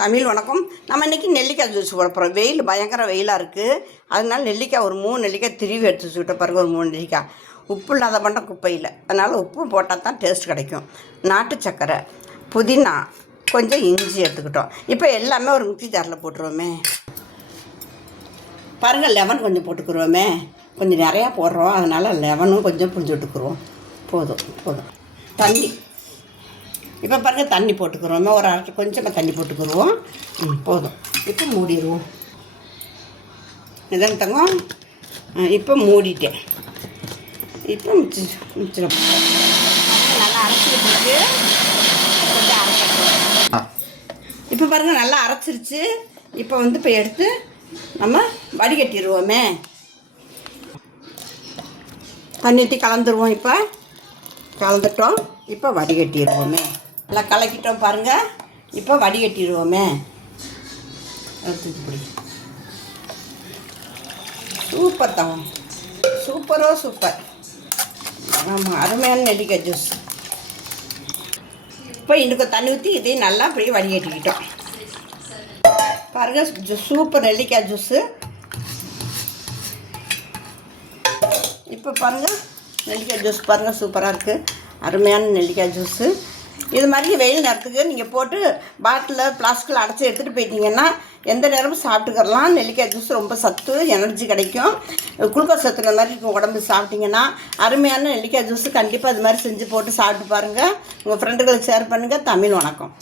தமிழ் வணக்கம். நம்ம இன்றைக்கி நெல்லிக்காய் ஜூஸ் போட போகிறோம். வெயில் பயங்கர வெயிலாக இருக்குது. அதனால நெல்லிக்காய் ஒரு 3 நெல்லிக்காய் திருவி எடுத்து வச்சுக்கிட்ட பிறகு ஒரு 3 நெல்லிக்காய் உப்பு இல்லாத பண்ண குப்பையில், அதனால் உப்பு போட்டால் தான் டேஸ்ட் கிடைக்கும். நாட்டு சர்க்கரை, புதினா, கொஞ்சம் இஞ்சி எடுத்துக்கிட்டோம். இப்போ எல்லாமே ஒரு மிக்ஸி ஜாரில் போட்டுருவோமே. பாருங்கள், லெமன் கொஞ்சம் போட்டுக்குருவோமே. கொஞ்சம் நிறையா போடுறோம், அதனால் லெமனும் கொஞ்சம் புரிஞ்சு விட்டுக்குருவோம். போதும். தண்ணி இப்போ பாருங்கள், தண்ணி போட்டுக்கிறோமே. ஒரு அரை கொஞ்சமாக தண்ணி போட்டுக்கிடுவோம். போதும். இப்போ மூடிடுவோம். இதான் தங்கம். இப்போ மூடிட்டேன். இப்போ மிச்சிடும். நல்லா அரைச்சிட்டு கொஞ்சம் அரைச்சிடுவோம். இப்போ பாருங்கள், நல்லா அரைச்சிருச்சு. இப்போ இப்போ எடுத்து நம்ம வடிகட்டிடுவோமே. தண்ணி ஊற்றி கலந்துருவோம். இப்போ கலந்துட்டோம். இப்போ வடிகட்டிடுவோமே. நல்லா கலக்கிட்டோம் பாருங்கள். இப்போ வடிகட்டிடுவோமே. எடுத்துக்கிட்டு சூப்பர் தவம். சூப்பர். ஆமாம், அருமையான நெல்லிக்காய் ஜூஸ். இப்போ இன்னும் தண்ணி ஊற்றி இதையும் நல்லா அப்படியே வடிகட்டிக்கிட்டோம் பாருங்கள். சூப்பர் நெல்லிக்காய் ஜூஸு. இப்போ பாருங்கள், நெல்லிக்காய் ஜூஸ் பாருங்கள், சூப்பராக இருக்குது. அருமையான நெல்லிக்காய் ஜூஸு. இது மாதிரி வெயில் நேரத்துக்கு நீங்கள் போட்டு பாட்டிலில் பிளாஸ்டிக்கில் அடைச்சி எடுத்துகிட்டு போயிட்டீங்கன்னா எந்த நேரமும் சாப்பிட்டுக்கிறலாம். நெல்லிக்காய் ஜூஸ் ரொம்ப சத்து, எனர்ஜி கிடைக்கும். குளுக்கோஸ் சத்துக்கிற மாதிரி உடம்பு சாப்பிட்டிங்கன்னா அருமையான நெல்லிக்காய் ஜூஸு. கண்டிப்பாக அது மாதிரி செஞ்சு போட்டு சாப்பிட்டு பாருங்கள். உங்கள் ஃப்ரெண்டுகளுக்கு ஷேர் பண்ணுங்கள். தமிழ் வணக்கம்.